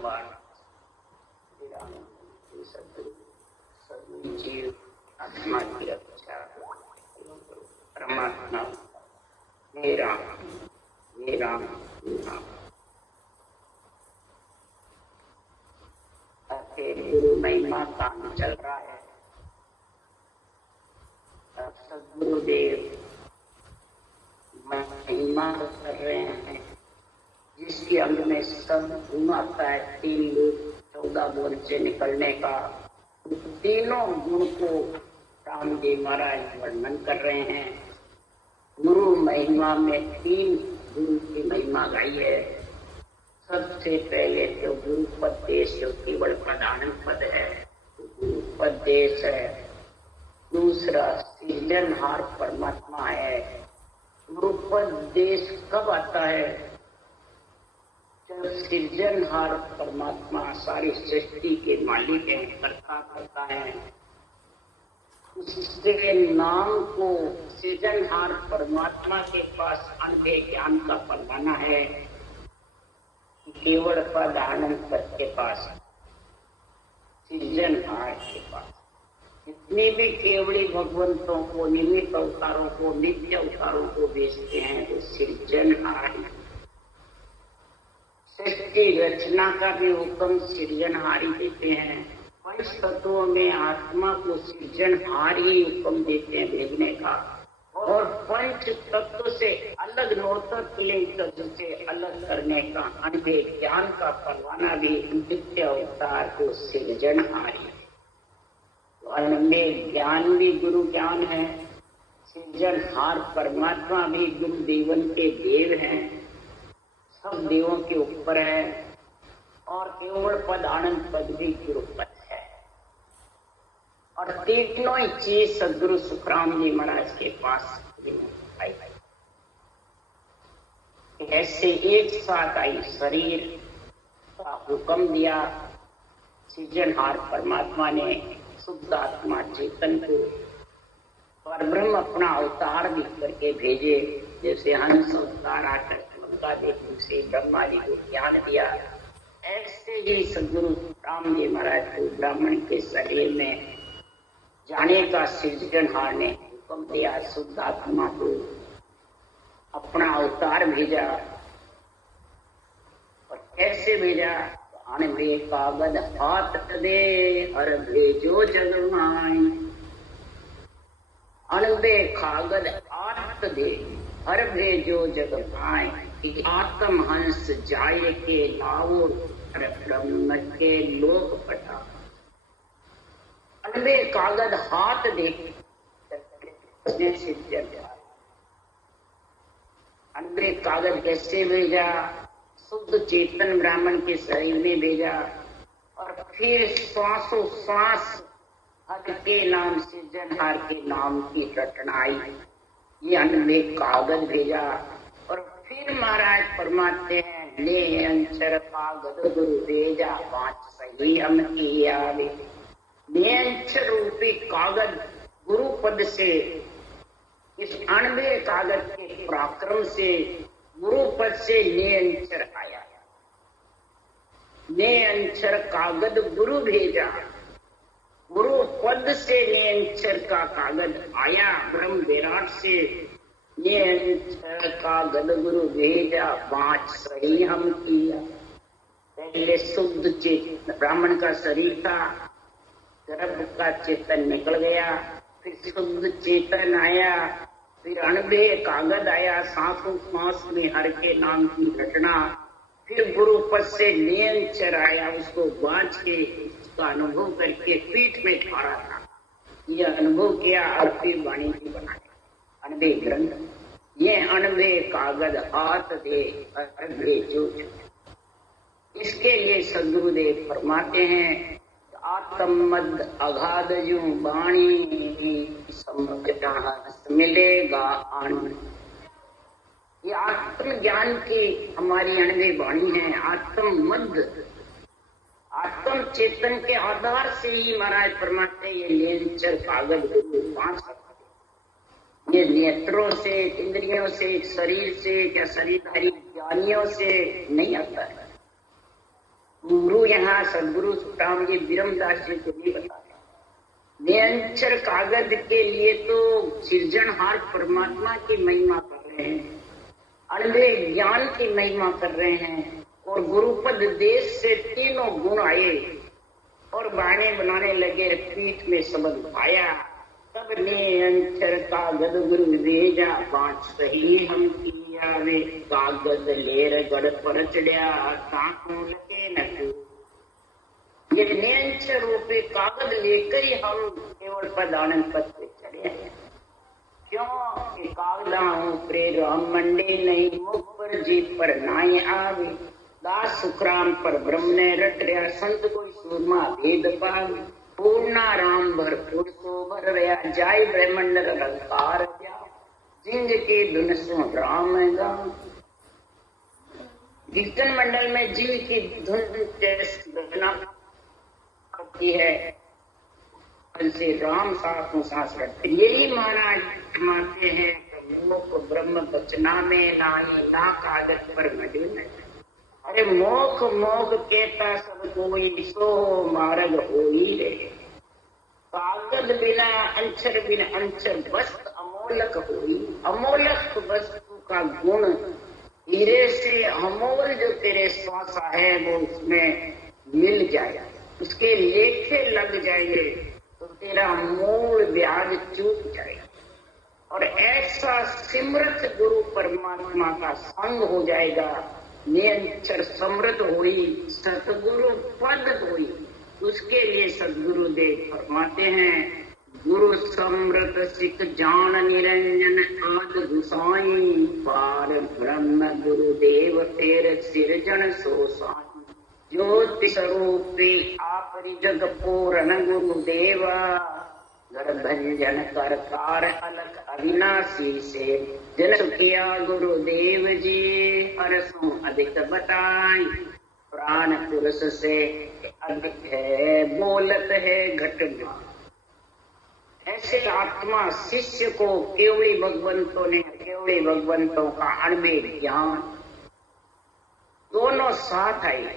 बारंबार सभी जीव आत्मा की रक्षा परमात्मा हे राम हे राम राम। गुरु महिमा काम चल रहा है। सदगुरुदेव महिमा कर रहे हैं, जिसके अंग में सब गुण आता है। 3 लोग 14 बोल से निकलने का, तीनों गुण को राम जी महाराज वर्णन कर रहे हैं। गुरु महिमा में 3 गुरु की महिमा गाई है। सबसे पहले तो गुरुपदेश जो केवल प्रधान पद है, गुरुपदेश है। दूसरा सृजनहार परमात्मा है। गुरुपदेश कब आता है? जब सृजनहार परमात्मा सारी सृष्टि के मालिक है, कर्ता करता है। उसके नाम को सृजनहार परमात्मा के पास अनभेद ज्ञान का परवाना है। केवल पद आनंद पद के पास, सृजनहार के पास जितनी भी केवली भगवंतों को, निमित्त अवतारों को, नित्य अवतारों को बेचते हैं, वो सृजनहार। सृष्टि रचना का भी हुक्म सृजनहारी देते हैं। पंच तत्वों में आत्मा को सृजनहार ही हुक्म देते हैं भेजने का। और पंच तत्व से अलग से अलग करने का अनभेद ज्ञान का परवाना भी नित्य अवतार को सृजनहारी। अनभेद ज्ञान भी गुरु ज्ञान है। सृजनहार परमात्मा भी गुरु देवन के देव हैं, सब देवों के ऊपर है। और केवल पद आनंद पद भी गुरु पद है। और तीनों ही चीज सदगुरु सुखराम जी महाराज के पास आई। ऐसे एक साथ आई। शरीर का हुक्म दिया सृजनहार परमात्मा ने शुद्ध आत्मा चेतन को, और ब्रह्म अपना अवतार भी करके भेजे। जैसे हंस अवतार आकर गंगा देव से ब्रह्मा जी को ज्ञान दिया, ऐसे ही सदगुरु राम जी महाराज को ब्राह्मण के शरीर में जाने का सृजनहार ने हुक्म दिया। शुद्ध आत्मा को अपना अवतार भेजा। और कैसे भेजा? अनभे कागद हाथ दे हर भेजो जगमाई। अनभे कागद हाथ दे हर भेजो जगमाई। आत्म हंस जाए के लाओ ब्रह्म के लोक पटा। अनबे कागज हाथ दे अनबे कागज कैसे भेजा? शुद्ध चेतन ब्राह्मण के शरीर में भेजा। और फिर श्वासों श्वास हक के नाम से सृजनहार के नाम की रटना आई। ये अनबे कागज भेजा। और फिर महाराज फरमाते हैं, ले अंचर कागज गुरु भेजा, 5 सही हम की आवे। नियंचर रूपी कागज गुरु पद से, इस अनबे कागज के पराक्रम से गुरु पद से नियंचर आया। नियंचर कागज गुरु भेजा, गुरु पद से नियंचर का कागज आया। ब्रह्म विराट से नियंचर कागज गुरु भेजा, 5 सही हम किया। पहले शुद्ध चेतन ब्राह्मण का शरीर था, गर्भ का चेतन निकल गया। फिर शुद्ध चेतन आया। फिर अनबे कागज आया, सांसों सांस में हर के नाम की रचना। फिर गुरु पद से नियंचर आया, उसको बांच के उसका अनुभव करके पीठ में खड़ा था। यह अनुभव किया और फिर वाणी जी बनाया अनबे ग्रंथ। ये अनबे कागज हाथ दे अनबे जो। इसके लिए सदगुरुदेव फरमाते हैं, आत्मद अगाध जो वाणी समझना मिलेगा आनंद। ये आत्म ज्ञान की हमारी अनबे वाणी है। आत्मद, आत्म चेतन के आधार से ही महाराज फरमाते ये नियंचर कागज गुरु 5। ये नेत्रों से, इंद्रियों से, शरीर से, क्या शरीरधारी ज्ञानियों से नहीं आता है। गुरु यहाँ सदगुरु सुखराम जी विरमदास जी को भी बता रहे हैं। निरंतर कागज के लिए तो सृजनहार परमात्मा की महिमा कर रहे हैं, अंधे ज्ञान की महिमा कर रहे हैं, और गुरुपद देश से तीनों गुण आए और बाणे बनाने लगे, पीठ में शब्द पाया। तब ने अंतर कागद गुरु भेजा, पांच सही हम किया वे, कागद लेर गढ़ पर चढ़िया, ताकों लगे न। ये निरंतर रूपे कागज लेकर ही हम केवल पद आनंद पद पे चढ़े हैं। क्यों कि कागदाओं प्रे राम मंडे नहीं, मुख पर जीत पर नाई आवे, दास सुखराम पर ब्रह्म ने रट रहा, संत कोई सूरमा भेद पावे, पूर्णा राम भरपूर सो भर रहा, जाय ब्रह्मंडल अलंकार जिंग के धुन सो राम गाँव। कीर्तन मंडल में जीव की धुन होती है, उनसे राम सांसों सांस रखते। यही महाराज मानते हैं मुख ब्रह्म बचना में नाई, ना कागज पर मजून। अरे मोख मोख कहता सब कोई, सो मार्ग हो ही रहे। कागज बिना अंचर बिना अंचर वस्तु अमोलक होई, अमोलक वस्तु का गुण हीरे से अमोल जो तेरे श्वासा है वो उसमें मिल जाए, उसके लेखे लग जाएंगे तो तेरा मूल ब्याज चूक जाएगा। और ऐसा सिमरत गुरु परमात्मा का संग हो जाएगा, निरंतर समृद्ध हुई, सतगुरु पद हुई। उसके लिए सदगुरु देव फरमाते हैं, गुरु समृत सिख जान निरंजन आद गुसाई, पार ब्रह्म गुरुदेव तेर सिरजन सो साई, ज्योति स्वरूपे आपरि जग पूरन गुरुदेवा, गर्भंजन करतार अलख अविनाशी से, जन सुखिया गुरुदेव जी हरसों अधिक बताई, प्राण पुरुष से अधिक है बोलत है घटना। ऐसे आत्मा शिष्य को केवली भगवंतों का अणबे ज्ञान दोनों साथ आए,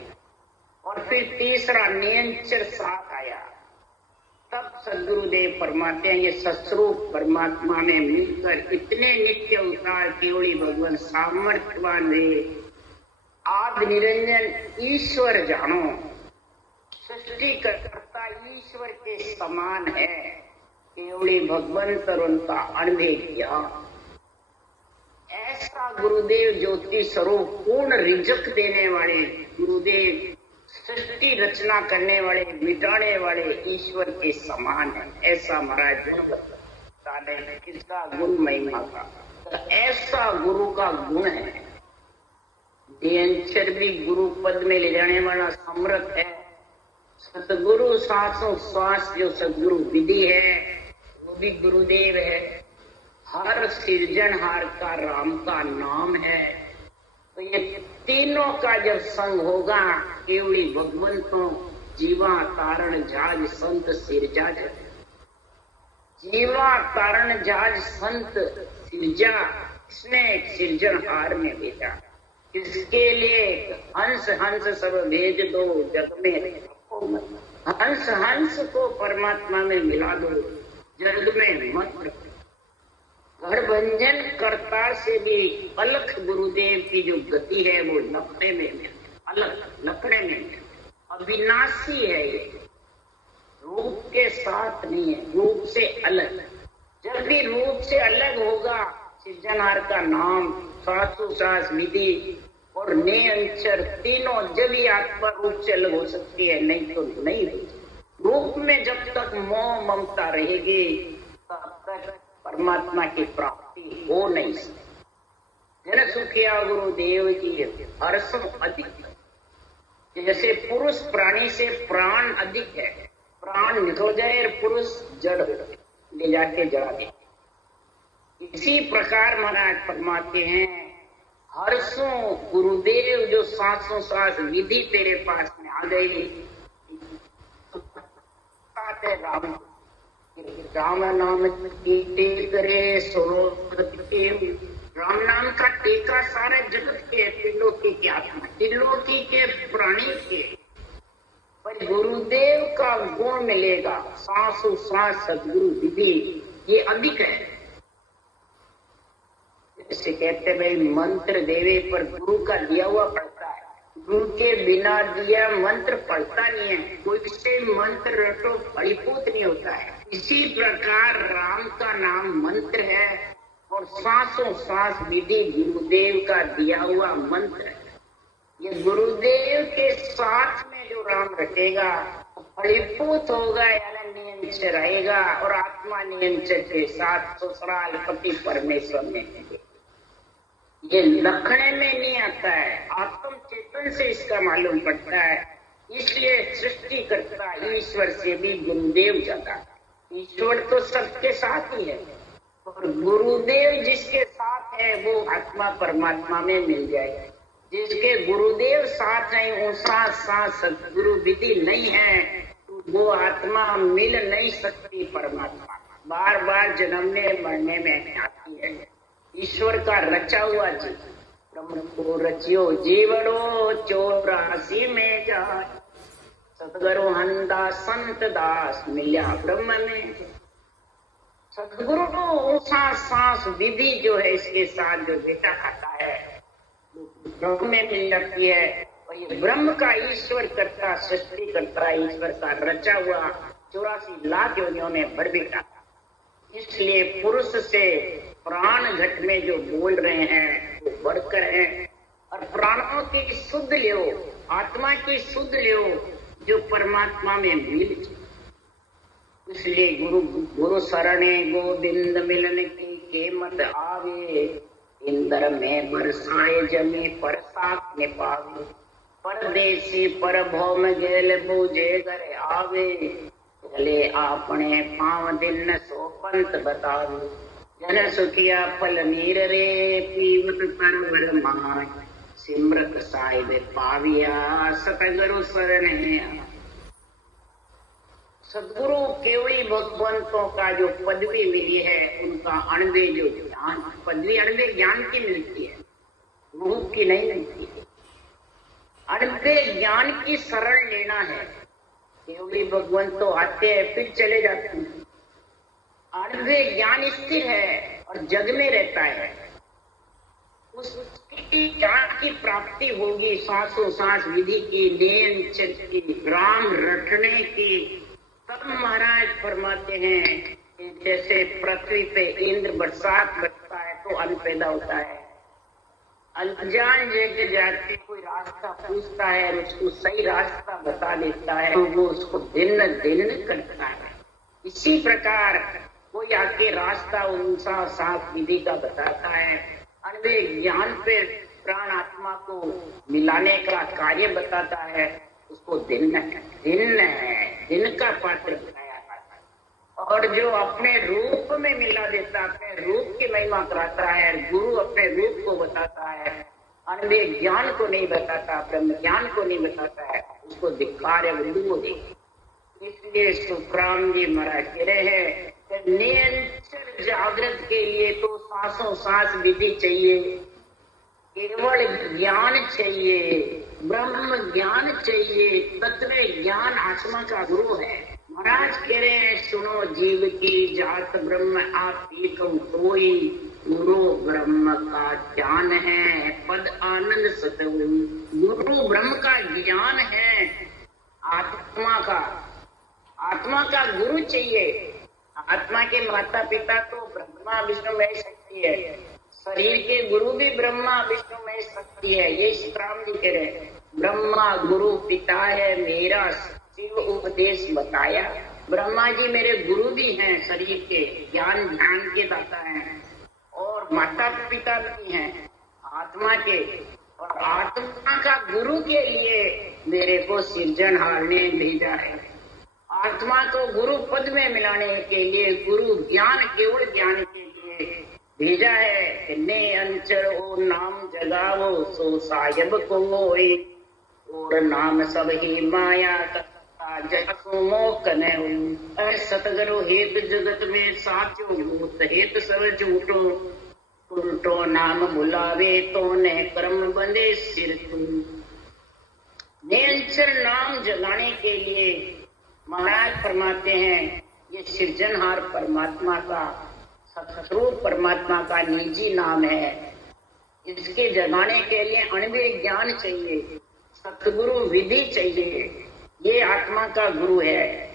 और फिर तीसरा नियंचर साथ आया। तब सदगुरुदेव फरमाते हैं, ये सस्वरूप परमात्मा में मिलकर इतने नित्य अवतार केवली भगवान सामर्थ्यवान वे, आद निरंजन ईश्वर जानो, सृष्टि करता ईश्वर के समान है, केवली भगवंत और उनका अणबे ज्ञान। ऐसा गुरुदेव ज्योति स्वरूप पूर्ण रिजक देने वाले गुरुदेव, सृष्टि रचना करने वाले, मिटाने वाले ईश्वर के समान है। ऐसा महाराज गुण बताते हैं, किसका? गुरु महिमा का। तो ऐसा गुरु का गुण है। निरंतर भी गुरु पद में ले जाने वाला समर्थ है। सतगुरु सांसों श्वास जो सदगुरु विधि है वो भी गुरुदेव है। हर सृजनहार का राम का नाम है। तो ये तीनों का जब संग होगा, केवली भगवंतों जीवा तारण जाज संत सिरजा, जीवा तारण जाज संत सिरजा, इसने सृजनहार में भेजा। इसके लिए हंस हंस सब भेज दो जग में, हंस हंस को परमात्मा में मिला दो, जग में मत रखो। गढ़भंजन करता से भी अलख गुरुदेव की जो गति है वो लपड़े में, अलग लपड़े में अविनाशी है। ये रूप के साथ नहीं है, रूप से अलग। जब भी रूप से अलग होगा, सृजनहार का नाम, श्वासोश्वास विधि और निरंतर तीनों जब ही आत्मा रूप से अलग हो सकती है, नहीं तो नहीं होगी। रूप में जब तक मोह ममता रहेगी तब तक परमात्मा की प्राप्ति हो नहीं सकती। जन सुखिया गुरुदेव जी हर्षम अधिक, जैसे पुरुष प्राणी से प्राण अधिक है, प्राण निकल जाए और पुरुष जड़ ले जाके जड़ा दे। इसी प्रकार महाराज फरमाते हैं, हर्षों गुरुदेव जो सांसों सांस विधि तेरे पास में आ गई, राम राम नाम की टेकरे सुनो, राम नाम का टेका सारे जगत के, त्रिलोकी के आत्मा, त्रिलोकी के प्राणी के का गुण मिलेगा। सांसों सांस सदगुरु विधि ये अधिक है। जैसे कहते भाई मंत्र देवे पर गुरु का दिया हुआ पड़ता है, गुरु के बिना दिया मंत्र पढ़ता नहीं है, कोई से मंत्र रटो फलीभूत नहीं होता है। इसी प्रकार राम का नाम मंत्र है और सांसों सांस विधि गुरुदेव का दिया हुआ मंत्र है। ये गुरुदेव के साथ में जो राम रटेगा फलीभूत होगा, यानी नियंत्रण रहेगा और आत्मा नियंत्रण के साथ ससुराल पति परमेश्वर में। ये लखने में नहीं आता है, आत्म चेतन से इसका मालूम पड़ता है। इसलिए सृष्टि करता ईश्वर से भी गुरुदेव ज्यादा। ईश्वर तो सबके साथ ही है और गुरुदेव जिसके साथ है वो आत्मा परमात्मा में मिल जाएगा। जिसके गुरुदेव साथ है उसका साथ सदगुरु विधि नहीं है तो वो आत्मा मिल नहीं सकती परमात्मा। बार बार जन्मने मरने में आती है। ईश्वर का रचा हुआ जीव ब्रह्म को रचियो जीवड़ो 84 में जाए, सतगुरु हंदा संत दास मिल्या ब्रह्म में। सदगुरु को सांस विधि जो है इसके साथ जो बेटा खाता है ब्रह्म में मिल जाती है। और ये ब्रह्म का ईश्वर करता सृष्टि करता ईश्वर का रचा हुआ 84 लाख योनियों में भर बेटा। इसलिए पुरुष से प्राण घट में जो बोल रहे हैं वो बढ़कर है और प्राणों की शुद्ध लियो, आत्मा की शुद्ध लियो जो परमात्मा में मिल। इसलिए गुरु शरणे गोविंद मिलन की कीमत आवे, इंद्र में बरसाए जमी परसात में पावे, परदेसी पर भौम गेल बूझे घर आवे, चले आपने पाँव दिन सो पंत बतावे, जन सुखिया फल नीर रे पीवत परवर माय, सिमरत साहिब पाविया सतगुरु शरणे। सदगुरु केवली भगवंतों का जो पदवी मिली है उनका अणवे जो ज्ञान, पदवी अणवे ज्ञान की मिलती है, रूप की नहीं मिलती है। अणवे ज्ञान की शरण लेना है। केवली भगवंत तो आते हैं फिर चले जाते हैं। अणवे ज्ञान स्थिर है और जग में रहता है। उसकी ज्ञान की प्राप्ति होगी सांसों सांस विधि की, नेम की, राम रटने की। तब महाराज फरमाते हैं जैसे पृथ्वी पे इंद्र बरसात बरसता है तो अन्न पैदा होता है। अनजान जगह जाके कोई रास्ता पूछता है और उसको सही रास्ता बता देता है तो वो उसको दिन करता है। इसी प्रकार कोई आके रास्ता उनसा साफ विधि का बताता है, अनवे ज्ञान पे प्राण आत्मा को मिलाने का कार्य बताता है, उसको दिन का पात्र बताया जाता है। और जो अपने रूप में मिला देता है, अपने रूप की महिमा कराता है, गुरु अपने रूप को बताता है, अनवे ज्ञान को नहीं बताता, ब्रह्म ज्ञान को नहीं बताता है, उसको धिक्कार है, बिंदु दे। इसलिए सुखराम जी महाराज कह रहे हैं निरंतर जागृत के लिए तो सांसों सांस विधि चाहिए, केवल ज्ञान चाहिए, ब्रह्म ज्ञान चाहिए, तत्व ज्ञान आत्मा का गुरु है। महाराज कह रहे हैं सुनो जीव की जात ब्रह्म आप एकम कोई, गुरु ब्रह्म का ज्ञान है पद आनंद सतगुरु। गुरु ब्रह्म का ज्ञान है, आत्मा का गुरु चाहिए। आत्मा के माता पिता तो ब्रह्मा विष्णु महेश शक्ति है, शरीर के गुरु भी ब्रह्मा विष्णु महेश शक्ति है। ये राम जी कह रहे हैं ब्रह्मा गुरु पिता है मेरा शिव उपदेश बताया। ब्रह्मा जी मेरे गुरु भी हैं, शरीर के ज्ञान ध्यान के दाता हैं और माता पिता भी हैं आत्मा के। और आत्मा का गुरु के लिए मेरे को सिरजनहार ने भेजा है। आत्मा को गुरु पद में मिलाने के लिए, गुरु ज्ञान केवल ज्ञान के लिए भेजा है। ने अंचर ओ नाम जगावो सो साहिब को होए, और नाम सब ही माया जसो मोक न। सतगुरु हेत जगत में साचो भूत हेत सब झूठो, उल्टो नाम बुलावे तो ने कर्म बंदे सिर तू। ने अंचर नाम जगाने के लिए महाराज फरमाते हैं ये सृजनहार परमात्मा का, सतस्वरूप परमात्मा का निजी नाम है। इसके जगाने के लिए अणुव्य ज्ञान चाहिए, सतगुरु विधि चाहिए। ये आत्मा का गुरु है।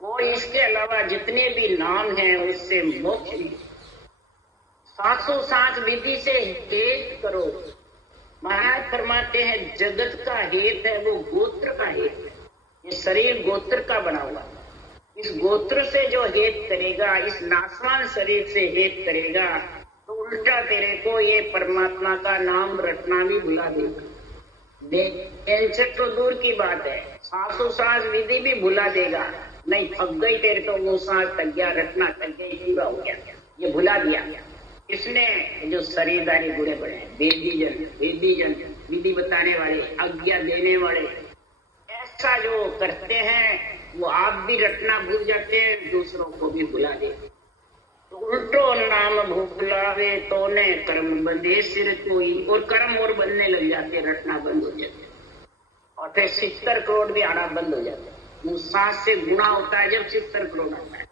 और इसके अलावा जितने भी नाम हैं उससे मोक्ष नहीं। 707 विधि से हेत करो। महाराज फरमाते हैं जगत का हेत है वो गोत्र का हेत है। ये शरीर गोत्र का बना हुआ, इस गोत्र से जो हेत करेगा, इस नाशवान शरीर से हेत करेगा, तो उल्टा तेरे को ये परमात्मा का नाम रटना भी भुला देगा। तो दूर की बात है, 707 विधि भी भुला देगा। नहीं थक गई तेरे तो मुंह सांस तक गया, रटना तक गई, पूरा हो गया, ये भुला दिया। इसने जो शरीरदारी बुरे बड़े वेदीजन विधि बताने वाले, आज्ञा देने वाले, ऐसा जो करते हैं वो आप भी रटना भूल जाते हैं, दूसरों को भी भुला देते। तो उल्टो नाम भूलावे तो ने कर्म बंधे सिर कोई, और कर्म और बनने लग जाते, रटना बंद हो जाते, और फिर 70 करोड़ भी आना बंद हो जाते। सांस से गुणा होता है जब 70 करोड़ आता है।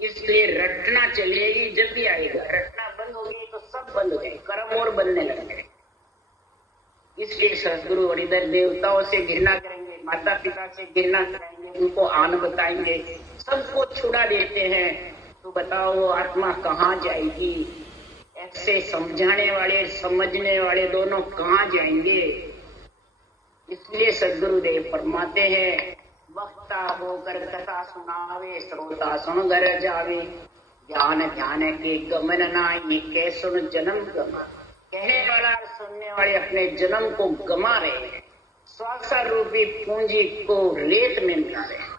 इसलिए रटना चलेगी जब भी आएगा, रटना बंद होगी तो सब बंद हो जाएगी, कर्म और बनने लगेंगे। इसलिए सदगुरु और इधर देवताओं से घृणा करेंगे, माता पिता से घृणा करेंगे, उनको आन बताएंगे, सबको छुड़ा देते हैं। तो बताओ वो आत्मा कहाँ जाएगी? ऐसे समझाने वाले समझने वाले दोनों कहाँ जाएंगे? इसलिए सदगुरुदेव फरमाते हैं वक्ता होकर कथा सुनावे, श्रोता सुन घर जावे, ध्यान ध्यान के गमन नाई के सुन जन्म गमा। कहने वाला सुनने वाले अपने जन्म को गमा रहे हैं, श्वास रूपी पूंजी को रेत में मिला रहे हैं।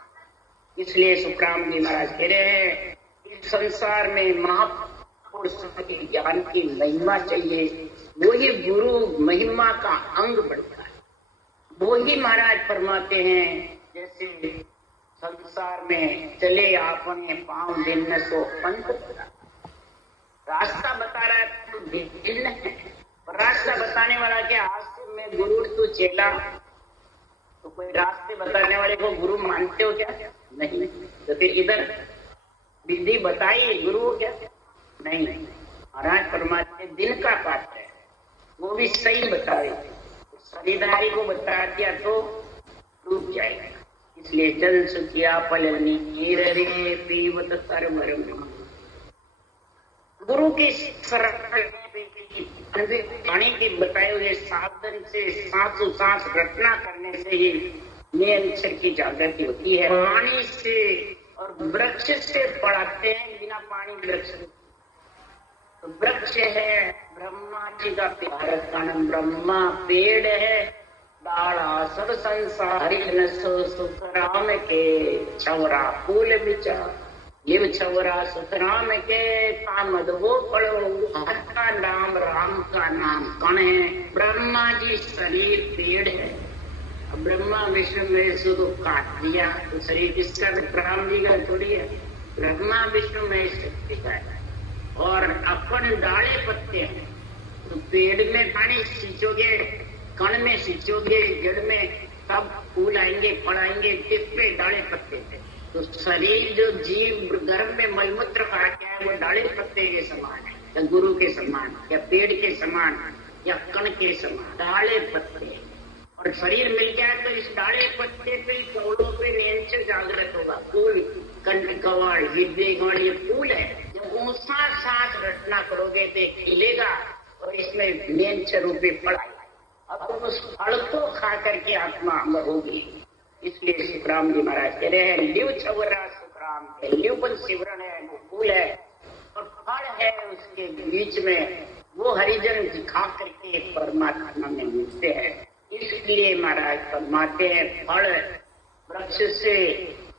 इसलिए सुखराम जी महाराज कह रहे हैं इस संसार में महापुरुष के ज्ञान की महिमा चाहिए, वही गुरु महिमा का अंग बनता है। वही महाराज फरमाते हैं जैसे संसार में चले आपने पांव दिन सो पंथ, रास्ता बता रहा है तो भिन्न है। रास्ता बताने वाला क्या? आज में गुरु तू चेला, तो कोई रास्ते बताने वाले को गुरु मानते हो क्या? नहीं। तो फिर इधर विधि बताई गुरु क्या? नहीं। महाराज परमात्मा दिन का पात्र है, वो भी सही बता रहे थे। शरीरधारी को बता दिया तो डूब जाएगा। इसलिए जल सुखिया फल नीर रे पीवत सर्वरम। गुरु की पानी की बताए हुए साधन से सांस रटना करने से ही नियंत्रण की जागृति होती है। पानी से और वृक्ष से पढ़ाते हैं, बिना पानी वृक्ष। तो वृक्ष है ब्रह्मा जी का प्यारा का नाम, ब्रह्मा पेड़ है डाला सब संसारी नसो सुख राम के छवरा फूल बिचा, लिव छवरा सुख राम के कामद वो पढ़ो, हर का नाम राम का नाम कण है। ब्रह्मा जी शरीर पेड़ है, ब्रह्मा विष्णु महेश को काट दिया तो शरीर किसका? राम जी का थोड़ी है, ब्रह्मा विष्णु महेश शक्ति का है। और अपन डाले पत्ते हैं, तो पेड़ में पानी सींचोगे, कण में सींचोगे, जड़ में तब फूल आएंगे, फल आएंगे, किस पे? डाले पत्ते पे। तो शरीर जो जीव गर्भ में मलमूत्र का क्या है, वो डाले पत्ते के समान है, या गुरु के समान, या पेड़ के समान, या कण के समान, डाले पत्ते। और शरीर मिल गया तो इस डाले पत्ते पे कौड़ों पे नियंत्रण जागृत होगा। फूल कंठ कवाड़ हृदय गण ये फूल है, जब ऊंचा सांस रटना करोगे तो खिलेगा और इसमें नियंत्रण रूपी फल आएगा। अब उस फल को खा करके आत्मा अमर होगी। इसलिए सुखराम जी महाराज कह रहे हैं लिव छवरा सुखराम है, लिव शिवरण है, वो फूल है और फल है उसके बीच में, वो हरिजन दिखा करके परमात्मा में मिलते हैं। इसलिए महाराज फरमाते हैं फल वृक्ष से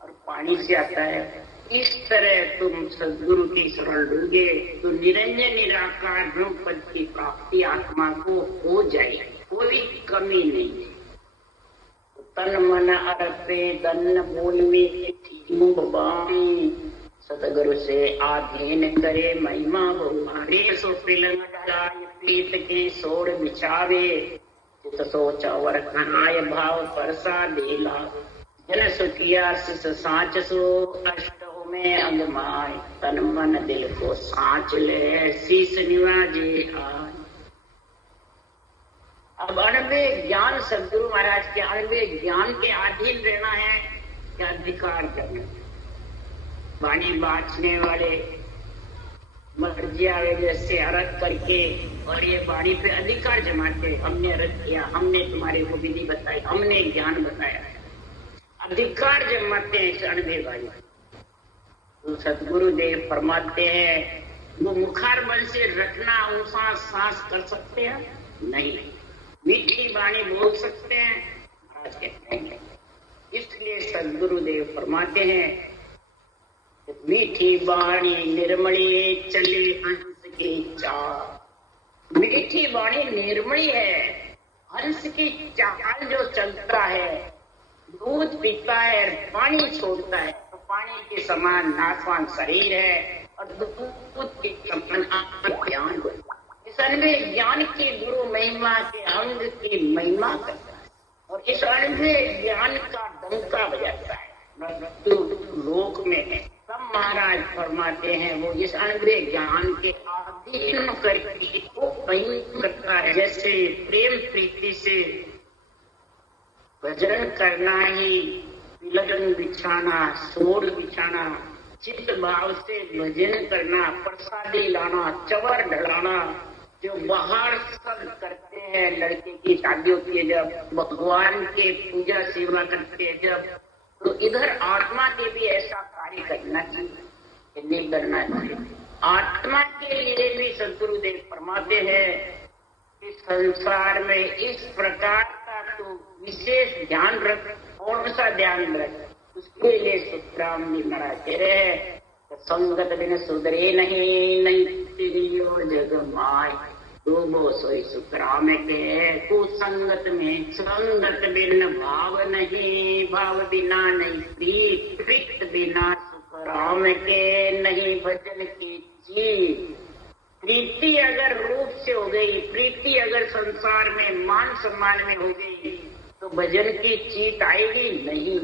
और पानी से आता है। इस तरह तुम सदगुरु की शरण लोगे तो निरंजन निराकार ब्रह्म पद की प्राप्ति आत्मा को हो जाएगी, कोई कमी नहीं है। तन मन अर्पे दन्न बोलवे सतगुरु से आधीन करे महिमा बहुमारे। सो पिलंग डलाय पीत के सोड़ बिछावे, चित सोचा वर कराय भाव परसा देला, जन सुखिया शिष साँच सो अष्टों में अंगमाय, तन मन दिल को साँच ले शीस निवाजे आय। अब अणबे ज्ञान सदगुरु महाराज के अणबे ज्ञान के अधीन रहना है या अधिकार करना। वाणी बांटने वाले मर्जी आगे जैसे अर्थ करके और ये वाणी पे अधिकार जमाते, हमने अर्थ किया, हमने तुम्हारे को विधि बताई, हमने ज्ञान बताया, अधिकार जमाते हैं इस अणबे वाणी। तो सदगुरुदेव फरमाते हैं वो मुखार बल से रखना ऊंचा सांस कर सकते हैं नहीं, मीठी वाणी बोल सकते हैं महाराज कहते हैं। इसलिए सदगुरुदेव फरमाते हैं मीठी वाणी निर्मली चले हंस की चाल। मीठी वाणी निर्मली है, हंस की चाल जो चलता है, दूध पीता है पानी छोड़ता है तो पानी के समान नासवान शरीर है और दूध के समान ज्ञान। इस अनबे ज्ञान की गुरु महिमा के अंग की महिमा करता है और इस अनबे ज्ञान का डंका बजाता है लोक में है। सब महाराज फरमाते हैं वो इस अनबे ज्ञान के अधीन करके वो कहीं करता है। जैसे प्रेम प्रीति से भजन करना ही लगन बिछाना, सोड़ बिछाना, चित्त भाव से भजन करना, प्रसादी लाना, चवर ढलाना, जो बाहर सब करते हैं लड़के की शादी होती है जब, भगवान के पूजा सेवा करते हैं जब, तो इधर आत्मा के भी ऐसा कार्य करना चाहिए, नहीं करना चाहिए। आत्मा के लिए भी सदगुरुदेव फरमाते हैं कि संसार में इस प्रकार का तो विशेष ध्यान रख, कौन सा ध्यान रख, उसके लिए सुखराम जी महाराज कह रहे हैं संगत बिन सुधरे नहीं, नहीं जग माय, डूबो सोई सुखराम के कुसंगत में। संगत बिन भाव नहीं, भाव बिना नहीं प्रीत, प्रीत बिना सुखराम के नहीं भजन की चीज। प्रीति अगर रूप से हो गई, प्रीति अगर संसार में मान सम्मान में हो गई तो भजन की चीत आएगी नहीं।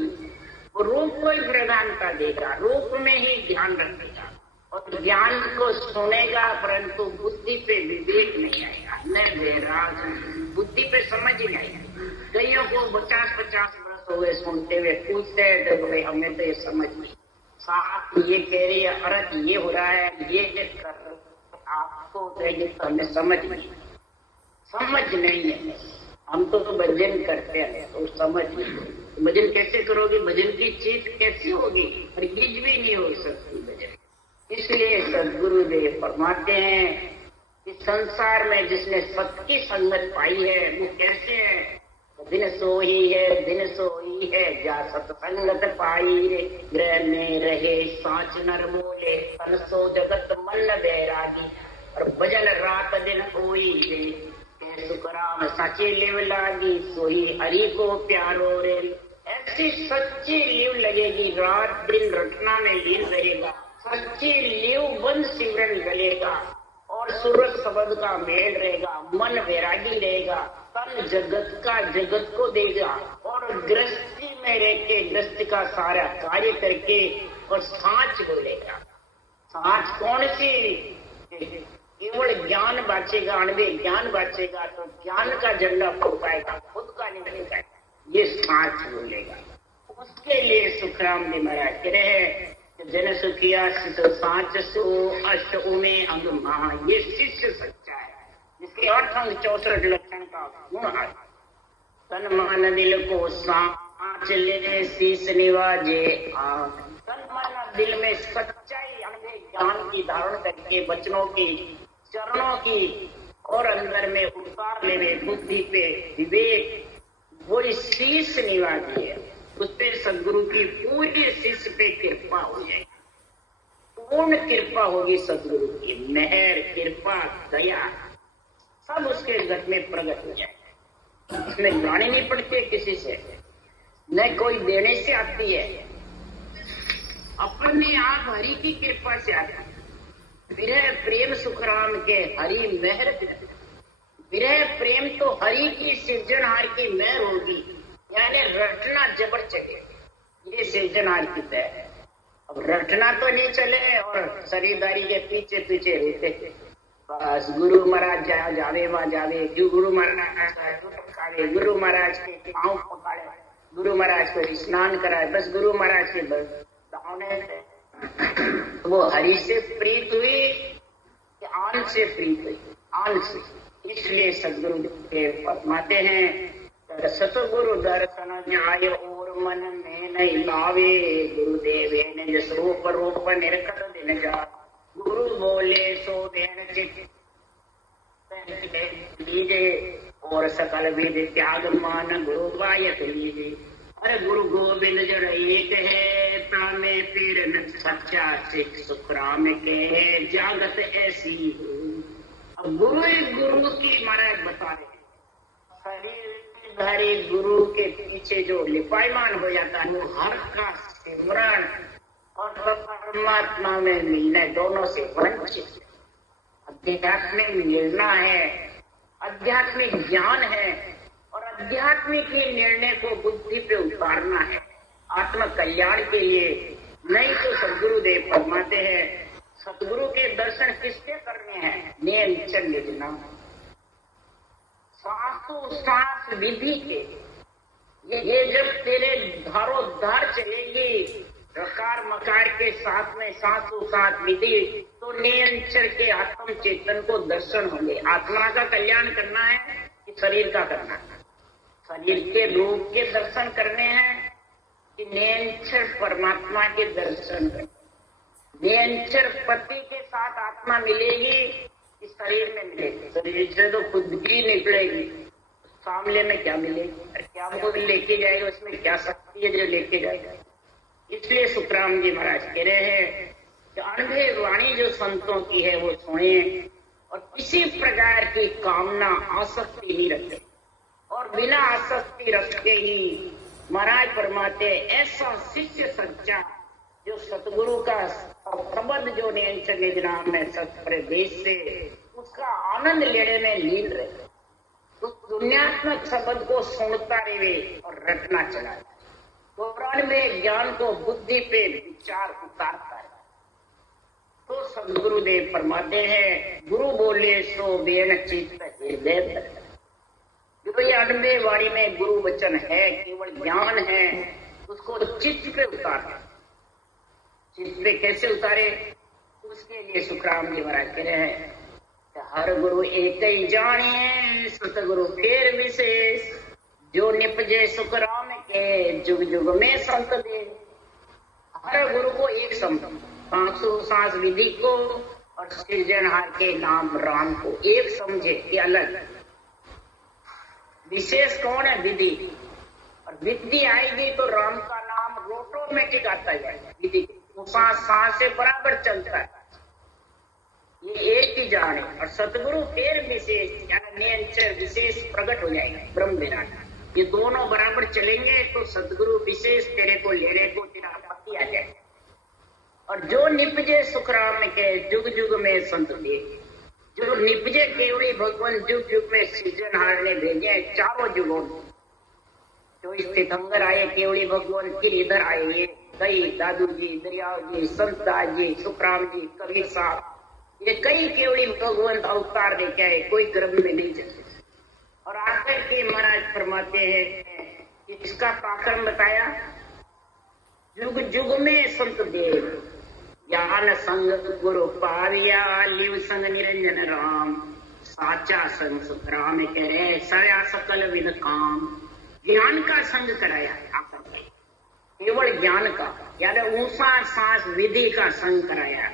वो रूप को ही प्रधानता देगा, रूप में ही ध्यान रखेगा और ज्ञान को सुनेगा परंतु बुद्धि पे विवेक नहीं आएगा, न वैराग, बुद्धि पे समझ ही नहीं आएगा। कईयों को 50-50 वर्ष हो गए सुनते हुए, पूछते हैं तो भाई हमें तो ये समझ नहीं, साथ ये कह रही है, अर्थ ये हो रहा है, ये कर आपको तो हमें समझ नहीं है। हम तो भजन करते हैं तो समझ नहीं। भजन कैसे करोगे, भजन की चीज कैसी होगी, हरगिज भी नहीं हो सकती भजन। इसलिए सदगुरुदेव फरमाते हैं कि संसार में जिसने सत्य की संगत पाई है वो कैसे है, दिन सोई है जा सत्संगत पाई रे, ग्रह में रहे साच नर बोले, तन सो जगत मन बैरागी, और भजन रात दिन होई रे, सुखराम सच्ची लिव लागी, सोई हरि को प्यारो रे। ऐसी सच्ची लिव लगेगी, रात दिन रटना में लीन रहेगा, सच्ची लिव बंद सिमरन गलेगा और सूरज शब्द का मेल रहेगा, मन वैरागी रहेगा, तन जगत का जगत को देगा और गृहस्थी में रह के गृहस्थ का सारा कार्य करके और सांच बोलेगा। सांच कौन सी, केवल ज्ञान बाचेगा, अणबे ज्ञान बाचेगा तो ज्ञान का झंडा फूकाएगा, खुद का नहीं बनेगा, ये सांच बोलेगा। उसके लिए सुखराम जी महाराज कह रहे हैं जन सुखिया सांच सो अष्ट उमे अंग महा, ये शिष्य सच्चा है जिसके 8 अंग 64 लक्षण का गुण है। तन मन दिल को सांच ले शीस निवाजे आँख, तन मन दिल में सच्चाई अणबे ज्ञान की धारण करके वचनों की चरणों की और अंदर में उतार लेवे, बुद्धि पे विवेक, वो शीश निवाजी है। उसपे सदगुरु की पूरी शिष्य पे कृपा हो जाएगी, पूर्ण कृपा होगी सदगुरु की, मेहर कृपा दया सब उसके घर में प्रकट हो जाएगा। इसमें गाने नहीं पड़ते किसी से, न कोई देने से आती है, अपने आप हरि की कृपा से आती है। विरह प्रेम सुखराम के हरि मेहर, विरह प्रेम तो हरि की सिरजनहार की मेहर होगी, यानी रटना जबर चले, सृजनहार की तरह। अब रटना तो नहीं चले और शरीरदारी के पीछे पीछे रहते थे। बस गुरु महाराज जहाँ जावे वहां जावे, जो गुरु महाराज गुरु महाराज के पाँव पकड़े, गुरु महाराज को स्नान कराए, बस गुरु महाराज के वो हरि से प्रीत हुई कि आन से प्रीत हुई, आन से। इसलिए सदगुरु देव फरमाते हैं सतगुरु दर्शन जाय और मन में नहीं लावे, गुरुदेव ने जस रूप रूप निरखत दिन जा, गुरु बोले सो देन चित लीजे और सकल विद त्याग मान गुरु बायत लीजे। अरे गुरु गोविंद जड़ एक है तामे पीर न सच्चा सिख सुखराम के जागत ऐसी हो। अब गुरु गुरु की महाराज बता रहे, शरीरधारी गुरु के पीछे जो लिपायमान हो जाता है वो हर का सिमरण और परमात्मा में मिलने दोनों से वंचित। आध्यात्मिक मिलना है, आध्यात्मिक ज्ञान है और आध्यात्मिक ही निर्णय को बुद्धि पे उतारना है आत्म कल्याण के लिए। नहीं तो सदगुरुदेव फरमाते हैं सदगुरु के दर्शन किससे करने हैं? नियंत्रण योजना, श्वासोश्वास विधि के। ये जब तेरे धारोद्धार चलेगी रकार मकार के साथ में श्वासोश्वास विधि, तो नियंत्रण के आत्म चेतन को दर्शन होंगे। आत्मा का कल्याण करना है कि शरीर का करना है? शरीर के रूप के दर्शन करने हैं कि नियंत्रण परमात्मा के दर्शन करने? नियंत्रण पति के साथ आत्मा मिलेगी कि शरीर में मिलेगी? शरीर से तो खुद ही निकलेगी, सामने में क्या मिलेगी? क्या वो लेके जाएगा? उसमें क्या शक्ति है जो लेके जाएगा? इसलिए सुखराम जी महाराज कह रहे हैं कि अनभे वाणी जो संतों की है वो सुने और किसी प्रकार की कामना आसक्ति नहीं रखे, और बिना आसक्ति रखे ही महाराज फरमाते ऐसा शिष्य सच्चा जो सतगुरु का शब्द जो नियंत्रण निजना में सत्प्रदेश से उसका आनंद लेने में लीन रहे, उस दुनियात्मक शब्द को सुनता रहे और रटना चला, पुराण में ज्ञान को बुद्धि पे विचार उतारता है। तो सदगुरुदेव फरमाते हैं गुरु बोले सो बेन चित्त हृदय। जो ये अनबे वाणी में गुरु वचन है, केवल ज्ञान है, उसको चित्त पे उतारे। चित्त पे कैसे उतारे? उसके लिए सुखराम जी महाराज कह रहे हैं हर गुरु एक ही जाने सतगुरु फेर विशेष, जो निपजे सुखराम के जुग जुग में संत दे। हर गुरु को एक समझो, 500 विधि को और सृजनहार के नाम राम को एक समझे कि अलग। विशेष कौन है? विधि। और विधि आएगी तो राम का नाम ऑटोमेटिक आता जाएगा। विधि सांस से बराबर चलता है, ये एक ही जाने। और सतगुरु फिर विशेष यानी नियंत्रण विशेष प्रकट हो जाएगा ब्रह्म विराट। ये दोनों बराबर चलेंगे तो सतगुरु विशेष तेरे को लेने को तेरा आपत्ति आ जाए। और जो निपजे सुखराम के जुग जुग में संत दे, जो निपजे केवड़ी भगवान जुग जुग में सृजनहार ने भेजे चारों जुगों में। जो तीर्थंकर आए केवड़ी भगवान फिर इधर आए, ये कई दादू जी, दरियाव जी, संतदास जी, सुखराम जी, कबीर साहब, ये कई केवड़ी भगवान अवतार लेके आए, कोई गर्भ में नहीं चलते। और आकर के महाराज फरमाते हैं इसका पाखंड बताया जुग जुग में संत देव, ज्ञान संग गुरु पाविया लिव संग निरंजन राम, साचा संग सुखराम कह रहे सया सकल विद काम। ज्ञान का संग कराया आकर के, केवल ज्ञान का यानी ऊंचा सांस विधि का संग कराया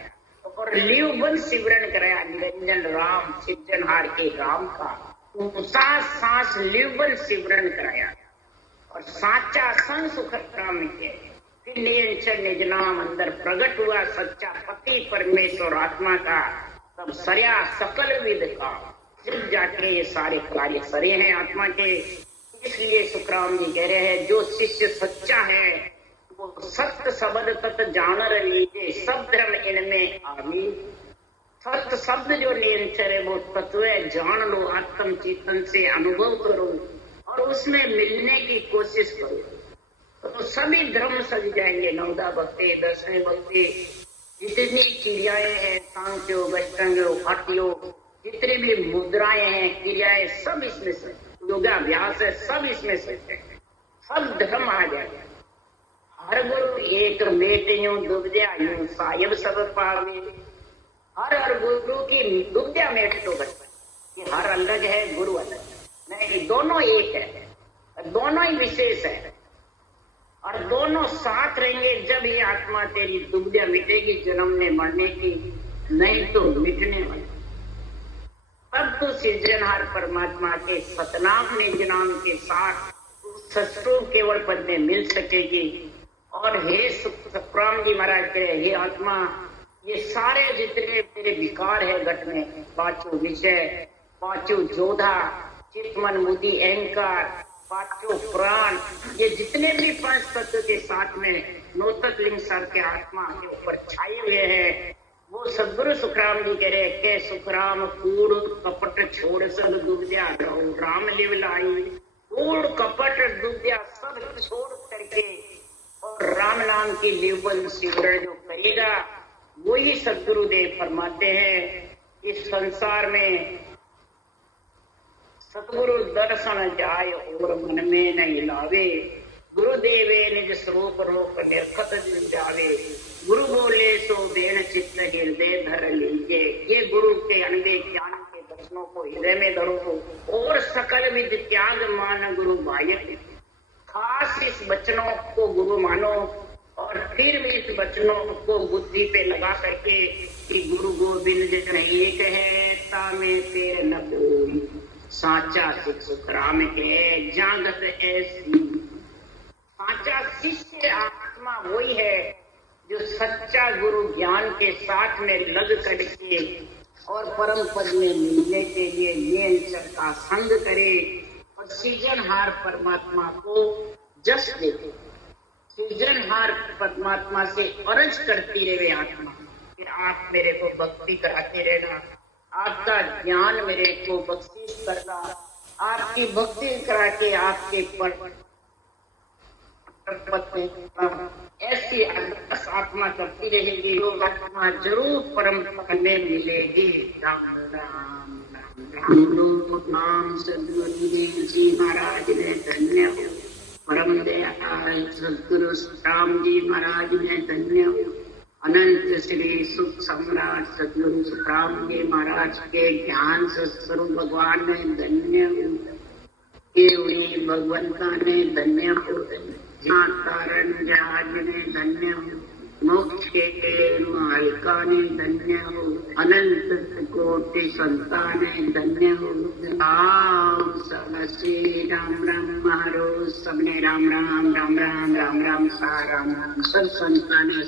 और लिव बन सिमरन कराया निरंजन राम सृजनहार के राम का ऊंचा सांस लिव बन सिमरन कराया। और साचा संग सुखराम के फिर नियंत्रण निज नाम अंदर प्रकट हुआ सच्चा पति परमेश्वर आत्मा का, तब सरया सकल विद का सिर्फ जाके ये सारे कार्य सरे हैं आत्मा के। इसलिए सुखराम जी कह रहे हैं जो शिष्य सच्चा है वो सत्य शब्द तत् जानर लीजिए सब धर्म इनमें आवी। सत्य शब्द जो नियंत्रण है वो तत्व जान लो, आत्म चेतन से अनुभव करो और उसमें मिलने की कोशिश करो। तो सभी धर्म सज जाएंगे। नवदा भक्ति, दसवें भक्ति, जितनी क्रियाएं हैं, सांख्यो, गष्टंगो, हठयो, जितनी भी मुद्राएं हैं, क्रियाएं, सब इसमें से, योगाभ्यास है, सब इसमें से, सब धर्म आ जाएगा। हर गुरु एक मेटियों दुबद्या यूं सायब सब पावे। हर गुरु की दुबद्या मेट तो बचपन कि हर अलग है, गुरु अलग है, नहीं, दोनों एक है, दोनों ही विशेष है, और दोनों साथ रहेंगे। जब ये आत्मा तेरी दुबद्या मिटेगी जन्मने मरने की, नहीं तो मिटने वाली। तब तो सृजनहार परमात्मा के सतनाम निज नाम के साथ सत्सु केवल पद में मिल सकेगी। और हे सुखराम जी महाराज कहे, हे आत्मा, ये सारे जितने तेरे विकार है घट में, पांचों विषय, पांचों जोधा, चित्त मन बुद्धि अहंकार, पांचों प्राण, ये जितने भी पांच तत्व के साथ में नौतक लिंग सर के आत्मा के ऊपर छाए हुए हैं, वो सदगुरु सुखराम जी कह रहे के सुखराम कूड़ कपट छोड़ सब दुबद्या रहो राम लिव लाई। कूड़ कपट दुबद्या सब छोड़ करके और राम नाम की लिवल सिमरण जो करेगा, वही सदगुरुदेव फरमाते हैं इस संसार में सतगुरु दर्शन जाय और मन में नहीं लावे। गुरुदेवे निज स्वरूप रोक निर्खत जावे। गुरु बोले सो बेन चित्त हृदय धर लीजिए। ये गुरु के अनबे ज्ञान के दर्शनों को हृदय में धरो और सकल विद त्याग मान गुरु बायक। खास इस वचनों को गुरु मानो और फिर भी इस वचनों को बुद्धि पे लगा करके कि गुरु गोविंद जन एक है तामे तेरे न कोई। साचा सिख सुखराम के जागत ऐसी। साचा शिष्य आत्मा वही है जो सच्चा गुरु ज्ञान के साथ में लग करके और परम पद में मिलने के लिए निरंतर का संग करे और सृजनहार परमात्मा को जस देते। सृजनहार परमात्मा से अर्ज करती रहे आत्मा कि आप मेरे को भक्ति कराते रहना, आपका ज्ञान मेरे को बख्शिश करना, आपकी भक्ति करा के आपके पर ऐसी आत्मा करती रहेगी, वो आत्मा जरूर परम पद में मिलेगी। राम राम राम नाम सदगुरुदेव जी महाराज ने धन्य हो। परम दयाल सदगुरु राम जी महाराज ने धन्य हो। अनंत श्री सुख सम्राट सदगुरु सुखराम जी महाराज के ज्ञान स्वरूप भगवान ने धन्य हो। केवड़ी भगवंता ने धन्य हो। कारण जहाज ने धन्य हो। मोक्ष के मालिका ने धन्य हो। अनंत कोटि संता ने धन्य हो। श्री राम राम हरो सबने राम राम राम राम राम राम सा राम राम सब संता ने